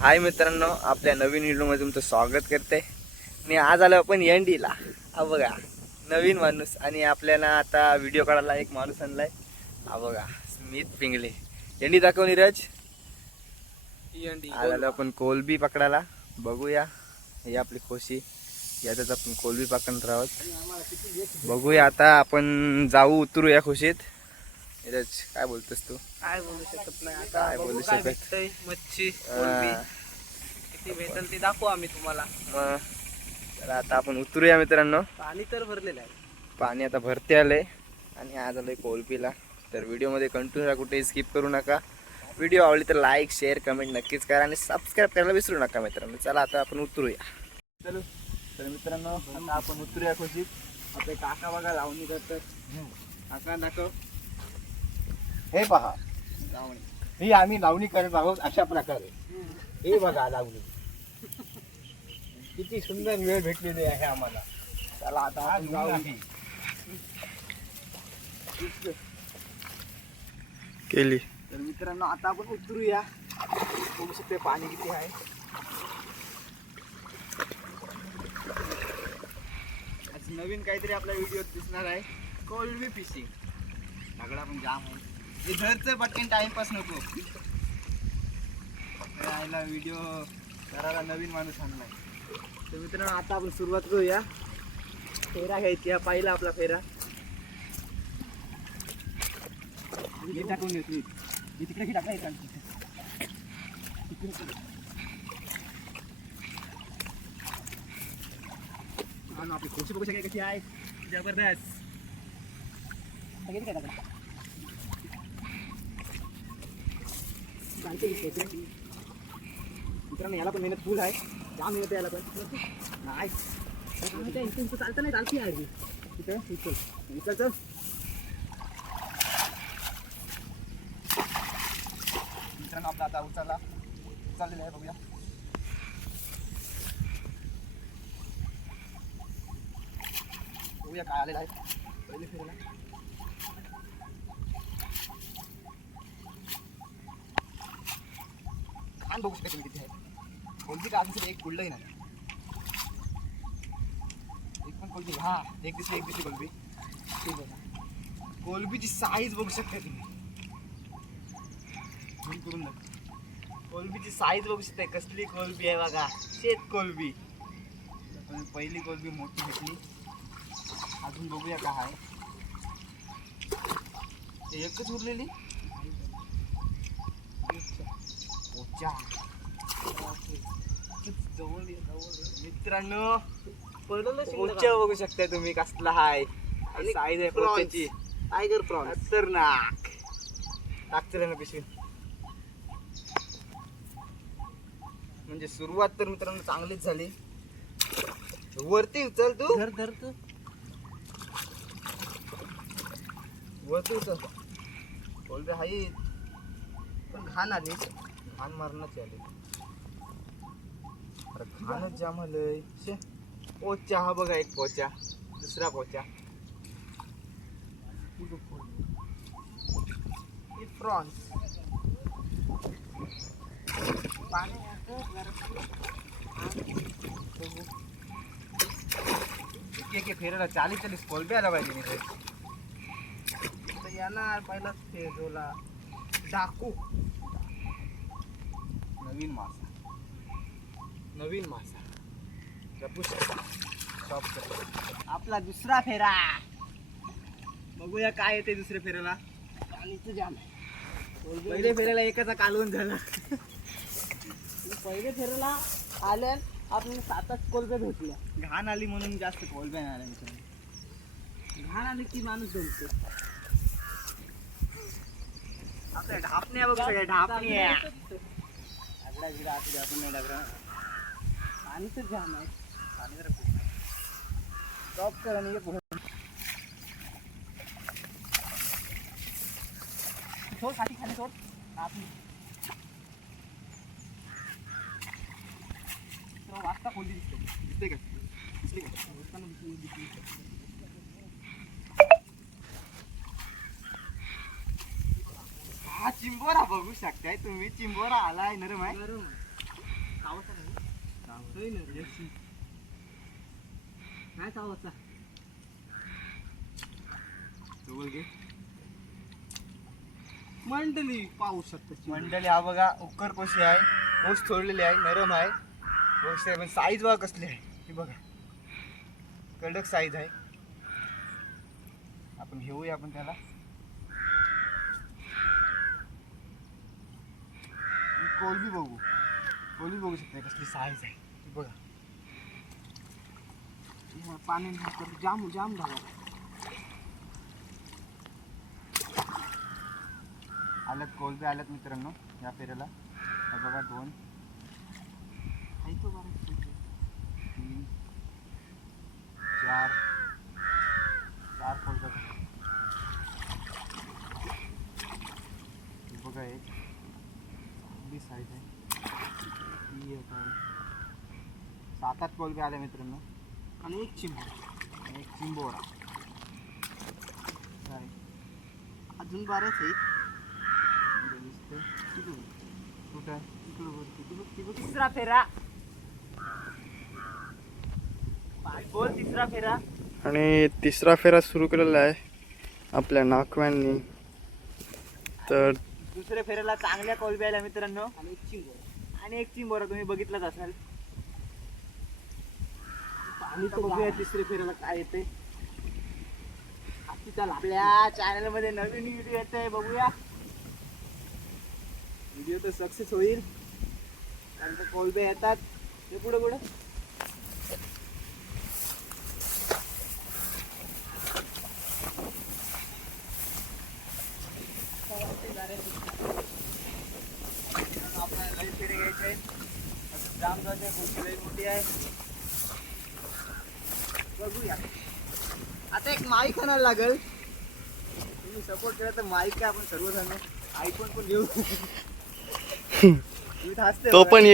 हाय मित्रांनो, आपल्या नवीन व्हिडिओमध्ये तुमचं स्वागत करते. मी आज आलो आपण एंडीला. हा बघा नवीन माणूस, आणि आपल्याला आता व्हिडिओ काढायला एक माणूस आणलाय. हा बघा स्मित पिंगले. एंडी दाखव नीरज. आज आलो आपण कोलबी पकडायला. बघूया, ही आपली खोशी, यातच आपण कोलबी पकडणार आहोत. बघूया आता आपण जाऊ, उतरू या खोशीत. नीरज काय बोलतोस तू? काय बोलू शकत नाही आता. काय बोलू काय शकत? भेटतंय मच्छी कोलंबी किती भेटेल ते दाखवू आम्ही तुम्हाला. मग तर आता आपण उतरूया मित्रांनो. पाणी तर भरलेलं आहे. पाणी आता भरते आलंय आणि आज आलोय कोलबीला. तर व्हिडिओमध्ये कंटिन्यू राहा, कुठेही स्किप करू नका. व्हिडिओ आवडली तर लाईक शेअर कमेंट नक्कीच करा आणि सबस्क्राईब करायला विसरू नका मित्रांनो. चला आता आपण उतरूया. चलो तर मित्रांनो, आता आपण उतरूया खोशीत. आपले काका बघा लावणी करतात. काका दाखव. हे पहा, लावणी. ही आम्ही लावणी करत आहोत अशा प्रकारे. हे बघा लावणी किती सुंदर वेळ भेटलेली आहे आम्हाला. चला आता आज आपण जाऊ. जाऊ. केली. तर मित्रांनो आता आपण उतरूया. बघू शकते पाणी किती आहे. आज नवीन काहीतरी आपल्या व्हिडिओत दिसणार आहे, कोलबी फिशिंग. सगळा पण जाम आहे. हे घरचं पटकन टाइमपास नको राहायला, व्हिडिओ करायला नवीन माणूस आणलाय. तर मित्रांनो आता आपण सुरुवात करूया. फेरा घ्यायची, हा पहिला आपला फेरा. हे टाकून देतो मी. हे तिकडे की टाकला येतात. आपली खुर्ची बघू शकाय कशी आहे, जबरदस्त. मित्रांनो याला पण मेहनत फुल आहे. जाम मेहनत आहे याला पण. नाही चालतं नाही, चालती आहे तिथं. इकडचं मित्रांनो आपला आता चाललेला आहे. बघूया. बघूया काय आलेला आहे पहिले फेरीला. खान बघू शकता तुम्ही किती आहे. कोलबी का अजून एक गुडलंही नाही. एक पण कोलबी, हा एक दिवशी कोलबी. कोलबीची साईज बघू शकता तुम्ही. करून कोलबीची साईज बघू शकता. कसली कोलबी आहे बघा, शेत कोलबी. पहिली कोलबी मोठी भेटली. अजून बघूया काय आहे. एकच उरलेली. मित्रांनो पोचा बघू शकता तुम्ही कसला हाय. साईज आहे पोच्याची. Tiger prawns. खतरनाक. टाकते ना पिशवी. म्हणजे सुरुवात तर मित्रांनो चांगलीच झाली. वरती उचल तू. धर धर तू. वरती उचल. कोलबी हाय पण घाण आली. घाण मारण्याची आली. अरे घाणच जाम आलंय. पोचा हा बघा, एक पोचा, दुसरा पोचा. प्रॉन्स. एक फेरायला 40 कोलबी आला पाहिजे मी. तर येणार पहिलाच फेजोला. डाकू. नवीन मासा. आपला दुसरा फेरा. बघूया काय येते दुसऱ्या फेऱ्याला. पाणीचं जाम आहे. पहिले फेऱ्याला एकाचा कालवून झाला. पहिले फेऱ्याला आल्या आपण 7 कोलबे भेटल्या. घाण आली म्हणून जास्त कोलब्या नाही आल्या मित्रांनो. घाण आली की माणूस जमतो. आपल्या ढापण्या बघ, सगळ्या ढापण्या. आगडा गिडा असू दे, आपण नाही लागला. पाणीच जाम आहे. स्टॉप कर आणि ये पुढे. सोड साठी खाली सोड. वाजता कोलबी दिसते का? दिसली का? हा चिंबोरा बघू शकताय तुम्ही. चिंबोरा आलाय, नरम आहे. काय सहा वाजता मंडळी पाहू शकतो. मंडळी हा बघा उकर कोशी आहे, ऊस थोडलेली आहे, नरम आहे गोष्ट आहे, पण साईज बघा कसली आहे ही बघा, कडक साईज आहे. आपण घेऊया आपण त्याला. कोलबी बघू शकता कसली साईज आहे ही बघा. पाणी जाम जाम झाला. आल्यात कोलबी आल्यात मित्रांनो या फेऱ्याला. हा बघा 2 3 4 कोलब्या बघा. एक चांगली साईज आहे ही एक आहे. 7-8 कोलबे आले मित्रांनो आणि एक चिंबोरा. एक चिंबोरा अजून बऱ्याच आहेत. कुठं तिसरा फेरा. बोल तिसरा फेरा. आणि तिसरा फेरा सुरू केलेला आहे आपल्या नाकव्यांनी. तर दुसऱ्या फेऱ्याला चांगल्या कोलबी आल्या मित्रांनो आणि एक चिंबोरा तुम्ही बघितलंच असाल. आणि आता बघूया तिसऱ्या फेऱ्याला काय येते. आपल्या चॅनल मध्ये नवीन व्हिडिओ येत आहे, बघूया. व्हिडिओ तर सक्सेस होईल. त्यानंतर कोलबे येतात ते पुढे आपल्याला लई फेरे घ्यायचे आहेत. असं जाम जायचे, गोष्टी लई मोठी आहे. बघूया. आता एक माईक आणायला लागेल. तुम्ही सपोर्ट केला तर माईक काय आपण सर्वजण आयफोन पण घेऊ. तो पण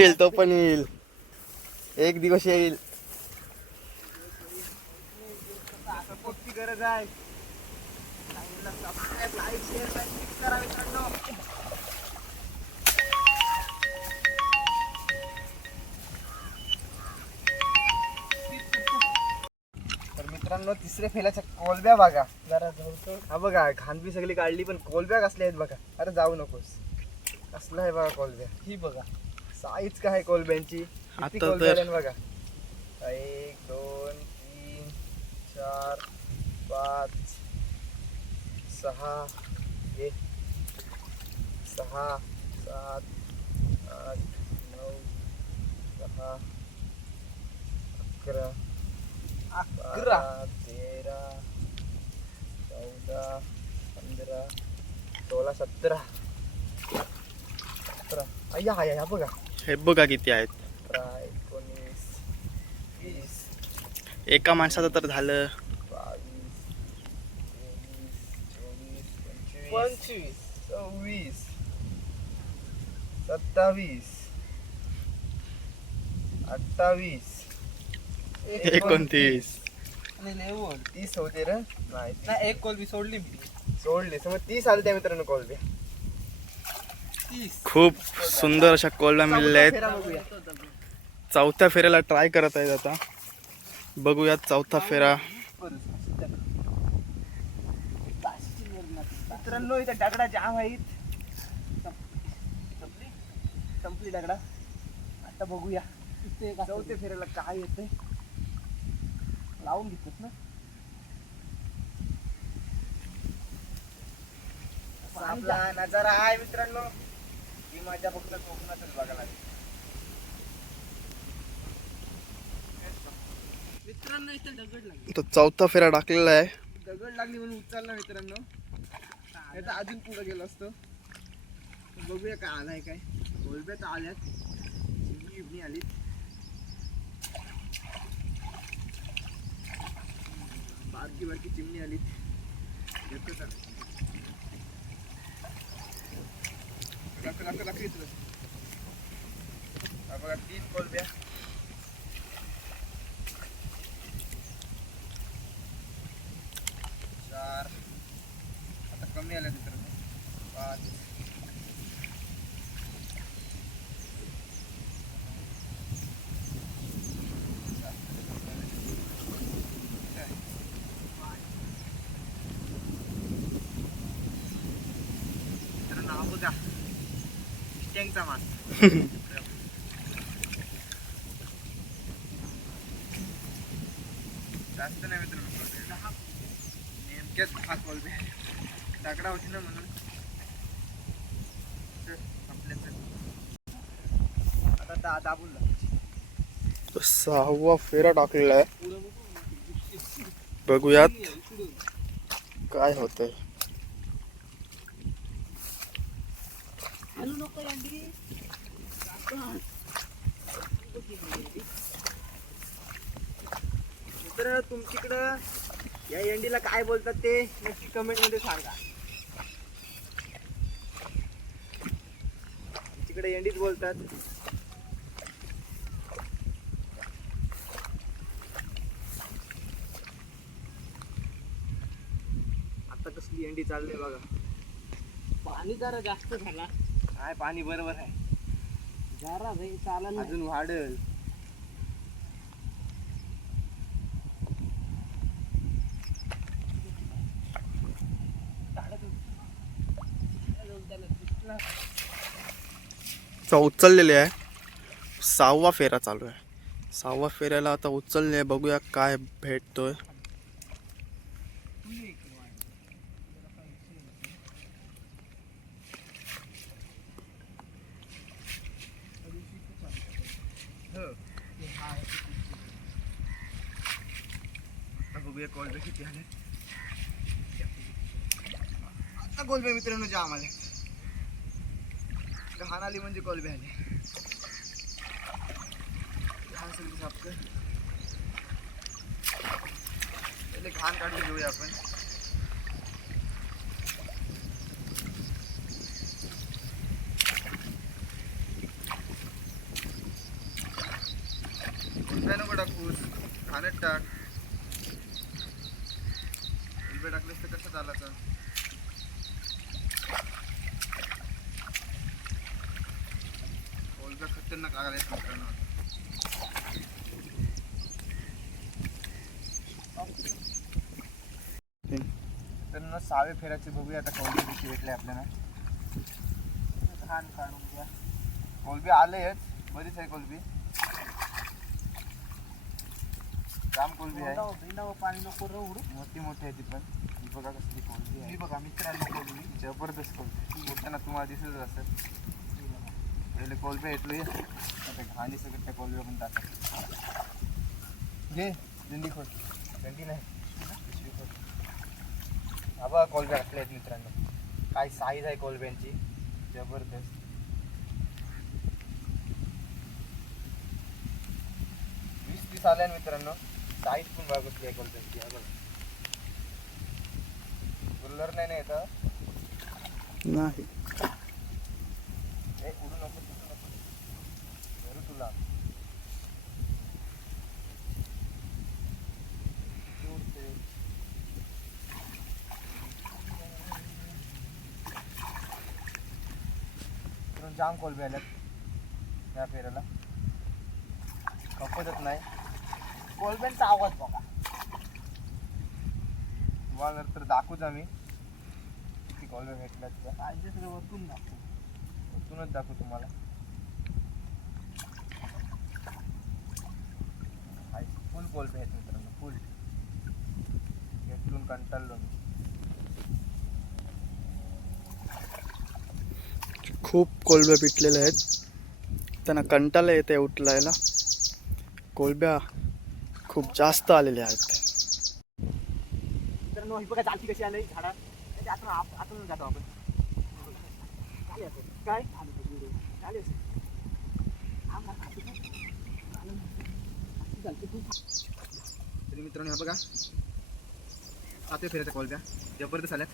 येईल एक दिवस येईल. सपोर्टची गरज आहे. सबस्क्राईब, लाईक, शेअर, क्लिक करा मित्रांनो. तर मित्रांनो तिसऱ्या फेऱ्याच्या कोलब्या बघा. जरा जाऊ. हा बघा घाणबी सगळी काढली पण कोलब्या कसल्या आहेत बघा. अरे जाऊ नकोस. कसला आहे बघा कोलब्या. ही बघा साईज काय आहे कोलब्यांची. किती आता कोलब्या तर- आल्या बघा. 1 2 3 4 5 6 6 7 8 9 10 11 11 13 14 15 16 17 अय्या हा बघा. हे बघा किती आहेत. 19 20 एका माणसाचं तर झालं 22 23 24 25 26 27 28 29 आणि लेवल 30 होते रे. नाही एक कोलबी सोडली मी. सोडले समज 30 आले त्या मित्रांनो कोलबे. 30 खूप सुंदर अशा कोलब्या मिळाल्या आहेत. फेरा बघूया. चौथ्या फेऱ्याला ट्राय करत आहेत आता. बघूयात चौथा फेरा. मित्रांनो इथे दगडा जाम आहेत. संपली दगडा. आता बघूया चौथ्या फेऱ्याला काय येते. लावून घेतोस ना. असा आपला नजारा आहे मित्रांनो. ही माझ्या फक्त कोकणातच बघायला लागेल. मित्रांनो इथं दगड लागली. तो चौथा फेरा टाकलेला आहे. दगड लागली म्हणून उचलला मित्रांनो. आता अजून पुढे गेलो असतो. बघूया काय आलाय काय. कोलब्या तर आल्यात. चिमणी बिमणी आली. बारकी बारकी चिमणी आली. बघा 3 कोलब्या. 4 आता कमी आल्या मित्रांनो. 5 6 ट्रेकिंगचा मास. जास्त नाही मित्रांनो, नेमक्याच 10 कोलबे दगडा होती ना म्हणून आता दाबून तर 6वा फेरा टाकलेला आहे. बघूयात काय होतंय. तर तुमच्याकडं या एंडीला काय बोलतात ते नक्की कमेंट मध्ये सांगा. तिकडे एंडीच बोलतात. आता कसली एंडी चालली बघा. पाणी जरा जास्त झाला. काय पाणी बरोबर आहे, जरा भाई चालन अजून वाढल. उचललेले आहे. 6वा फेरा चालू आहे. 6व्या फेऱ्याला आता उचलले. बघूया काय भेटतोय. बघूया कोलबे किती आले. आता कोलबे मित्रांनो जाम आले. घाण आली म्हणजे कोलबे आले. पहिले घाण काढून घेऊया आपण. कोलबे नको टाकूस, घाणच टाक. कोलबे टाकलेस तर कसं चालायचं. कोलबे खतरनाक आले मित्रांनो. तर 6व्या फेऱ्याचे बघूया आता कोलबे किती भेटले आपल्याला. घाण काढून घ्या. कोलबे आलेच, बरीच आहे कोलबी. जाम कोलबी आहे. पाणी नको रवडू. मोठी मोठी आहे ती पण. ही बघा कसली कोलबी आहे. ही बघा मित्रांनो कोलबी. जबरदस्त कोलबी. मोठ्यानं तुम्हाला दिसतच असेल. पहिले कोलबे येतलो आता घाणी सगळं त्या कोलबे पण टाकत. घे दिंडी खोट. दिंडी नाही पिशवी खोट. हा बघा कोलबे असले आहेत मित्रांनो. काय साईज आहे कोलब्यांची, जबरदस्त. वीस आल्या मित्रांनो. साईज पण बघा कसली आहे कोलब्यांची. हा बघा बुलर नाही ना येतं. नाही उडू नको, तुटू नको. धरू तुला. जाम कोलबे आल्यात या फेऱ्याला. खपतच नाही. कोलब्यांचा आवाज बघा. तुम्हाला तर दाखवूच आम्ही किती कोलबे भेटल्यात. पाहिजे तर वरतून दाखव. वरतूनच दाखवू तुम्हाला. फुल कोलबे आहेत मित्रांनो, फुल. घेतलून कंटाळलो मी. खूप कोलब्या पिटलेल्या आहेत. त्यांना कंटाळा येते उठलायला. कोलब्या खूप जास्त आलेल्या आहेत. मित्रांनो ही बघा चालती कशी आली झाडात. त्याच्या आतून जातो आपण. काय चालेल तरी मित्रांनो हा बघा 7व्या फेऱ्याच्या कोलब्या जबरदस्त आल्यात.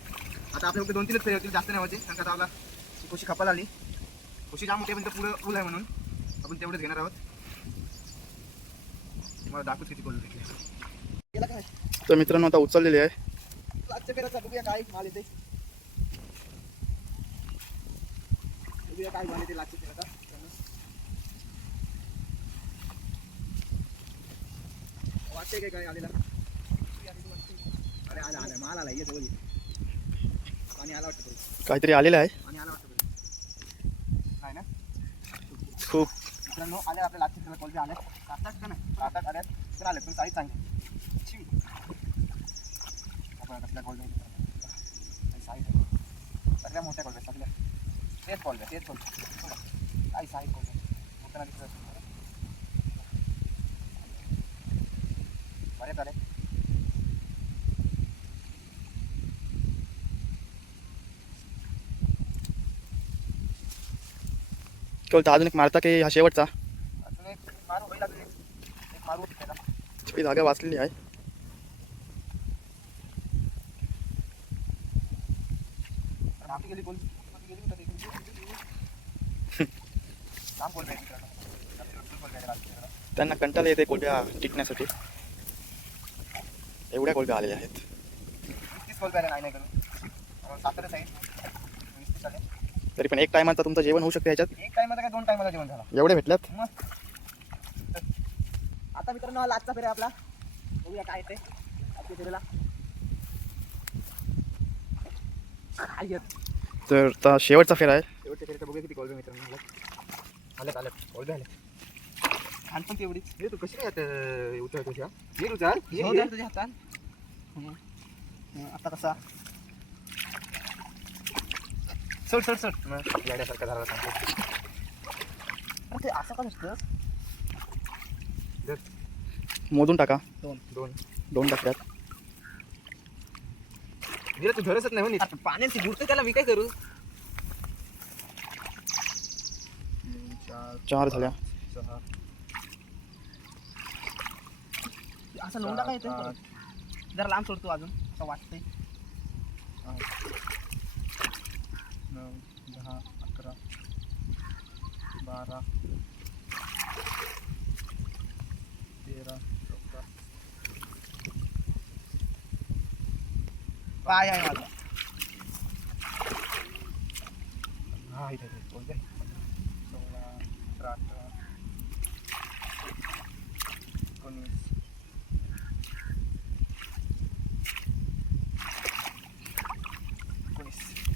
आता आपल्या फक्त 2-3च फेरे होतील, जास्त नाही होते. कारण का आपला कोशी खपाला आली. कोशी जाम मोठे पण पुढं पूल आहे म्हणून आपण तेवढंच घेणार आहोत. मला दाखवत किती कोलबे गेला काय. तर मित्रांनो आता उचललेली आहे. आजच्या फेऱ्याचा बघूया काय माल येते. बघूया काय माल येते आजच्या फेऱ्याचा. वाटते काय आलेला. अरे आला आला माल आला. ये जवळ पाणी आला वाटतं. काहीतरी आलेलं आहे. पाणी आला वाटतं नाही ना. मित्रांनो आले आपल्या लास्ट चित्राला कोलबी आले 7-8 का नाही 7-8 आल्यात तर आले पण साईज चांगली आपण कसल्या कोलबी साईज सगळ्या मोठ्या कोलब्या सगळ्या तेच कोलब्या काही साईज कोलब्या मोठ्याला दिसत बरेच आले केवळ अजून एक मारता की हा शेवटचा अजून एक मारू होईल अजून एक मारू त्याला ही जागा वाचलेली आहे. माती गेली कोलबी गेली कुठं काम कोलबी आहे मित्रांनो त्यांना कंटाळा येते कोलब्या टिकण्यासाठी. एवढ्या कोलब्या आलेल्या आहेत. 30 कोलबी आल्या नाही करून 7 साईड 20 आले तरी पण एक टायमाचा तुमचं जेवण होऊ शकते ह्याच्यात. एक टाइमला काय 2 टाइमला जेवण झालं एवढे भेटल्यात. मग आता मित्रांनो लास्टचा फेरा आपला बघूया काय येते आजच्या फेरीला काय येत तर आता शेवटचा फेरा आहे. शेवटच्या फेरीचा बघूया किती कोलबी मित्रांनो आले कोलबी आले खान पण तेवढीच हे तू कशी काय उचल तुझ्या हे उचल तुझ्या हातात आता कसा सोड याड्यासारखा झाला सांगतो ते असं का नसतं मोजून टाका. दोन 2 टाकल्यात. गेलं तू धरसच नाही हो पाण्याची बुडतं त्याला मी काय करू 4 झाल्या. 6 असं लोंडा काय येतं जरा लांब सोडतो अजून असं वाटतंय 9 10 11 12 13 14 पाय आहे माझा हा इथे बोलते 16 17 18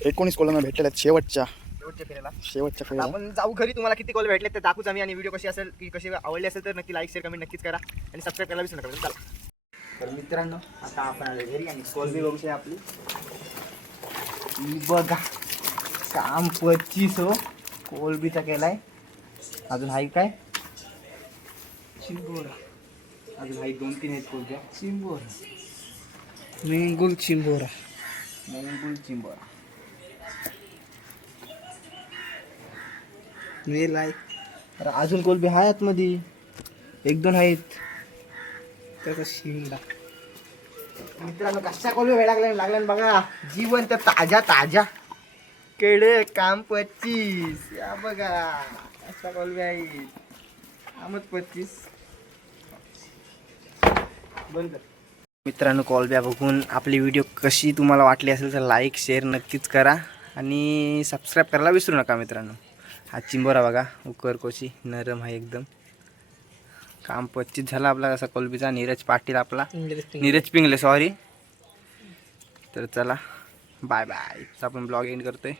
एकोणीस कोलब्या भेटलेल्या आहेत शेवटच्या शेवटच्या फेऱ्याला फेऱ्याला. आपण जाऊ घरी. तुम्हाला किती कॉल भेटले ते दाखवूच आम्ही आणि व्हिडिओ कशी असेल की कशी आवडली असेल तर नक्की लाईक शेअर कमेंट नक्कीच करा आणि सबस्क्राईब करायला विसरू नका. चला तर मित्रांनो आता आपण आलो घरी आणि कॉलबी बघूया आपली ही बघा काम 25 हो कोलबीचा केलाय. अजून हाय काय चिंबोरा अजून हाय 2-3 आहेत कोलब्या चिंबोरा मेंगुल चिंबोरा मेल आहे तर अजून कोलबी हाय आतमध्ये 1-2 आहेत त्याचा शिंगडा मित्रांनो कशा कोलबी वेळ लागल्या बघा जिवंत ताज्या केडे काम 25 या बघा अशा कोलबी आहेत कामच 25 बंद कर. मित्रांनो कोलब्या बघून आपली व्हिडिओ कशी तुम्हाला वाटली असेल तर लाईक शेअर नक्कीच करा आणि सबस्क्राईब करायला विसरू नका मित्रांनो. हा चिंबोरा बघा उकर कोशी नरम आहे एकदम. काम 25 झाला आपला असा कोलबीचा. नीरज पाटील आपला नीरज पिंगले सॉरी. तर चला बाय बाय आपण ब्लॉग एंड करतोय.